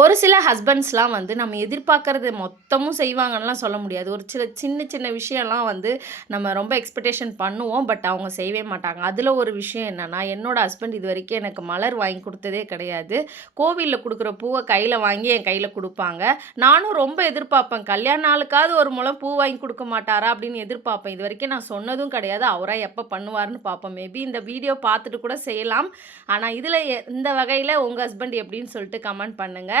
ஒரு சில ஹஸ்பண்ட்ஸ்லாம் வந்து நம்ம எதிர்பார்க்கறது மொத்தமும் செய்வாங்கன்னுலாம் சொல்ல முடியாது. ஒரு சில சின்ன சின்ன விஷயம்லாம் வந்து நம்ம ரொம்ப எக்ஸ்பெக்டேஷன் பண்ணுவோம் பட் அவங்க செய்யவே மாட்டாங்க. அதில் ஒரு விஷயம் என்னென்னா என்னோடய ஹஸ்பண்ட் இது வரைக்கும் எனக்கு மலர் வாங்கி கொடுத்ததே கிடையாது. கோவிலில் கொடுக்குற பூவை கையில் வாங்கி என் கையில் கொடுப்பாங்க. நானும் ரொம்ப எதிர்பார்ப்பேன். கல்யாண நாளுக்காவது ஒரு மூலம் பூ வாங்கி கொடுக்க மாட்டாரா அப்படின்னு எதிர்பார்ப்பேன். இது வரைக்கும் நான் சொன்னதும் கிடையாது. அவராக எப்போ பண்ணுவார்னு பார்ப்போம். மேபி இந்த வீடியோ பார்த்துட்டு கூட செய்யலாம். ஆனால் இதில் இந்த வகையில் உங்கள் ஹஸ்பண்ட் எப்படின்னு சொல்லிட்டு கமெண்ட் பண்ணுங்கள்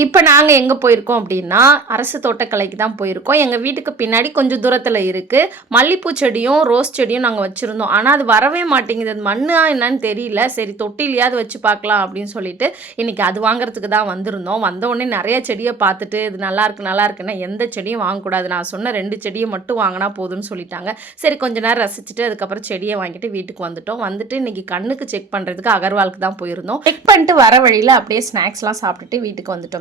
இப்போ நாங்கள் எங்கே போயிருக்கோம் அப்படின்னா அரசு தோட்டக்கலைக்கு தான் போயிருக்கோம். எங்கள் வீட்டுக்கு பின்னாடி கொஞ்சம் தூரத்தில் இருக்குது மல்லிப்பூ செடியும் ரோஸ் செடியும் நாங்கள் வச்சுருந்தோம். ஆனால் அது வரவே மாட்டேங்குது. அது மண்ணா என்னன்னு தெரியல. சரி தொட்டிலையாவது வச்சு பார்க்கலாம் அப்படின்னு சொல்லிட்டு இன்றைக்கி அது வாங்குறதுக்கு தான் வந்திருந்தோம். வந்தவுடனே நிறைய செடியை பார்த்துட்டு இது நல்லா இருக்கு நல்லா இருக்குன்னா எந்த செடியும் வாங்கக்கூடாது. நான் சொன்ன ரெண்டு செடியை மட்டும் வாங்கினா போதும்னு சொல்லிட்டாங்க. சரி கொஞ்ச நேரம் ரசிச்சுட்டு அதுக்கப்புறம் செடியை வாங்கிட்டு வீட்டுக்கு வந்துட்டோம். வந்துட்டு இன்றைக்கி கண்ணுக்கு செக் பண்ணுறதுக்கு அகர்வாலுக்கு தான் போயிருந்தோம். செக் பண்ணிட்டு வர வழியில் அப்படியே ஸ்நாக்ஸ்லாம் சாப்பிட்டுட்டு வீட்டுக்கு வந்துட்டோம்.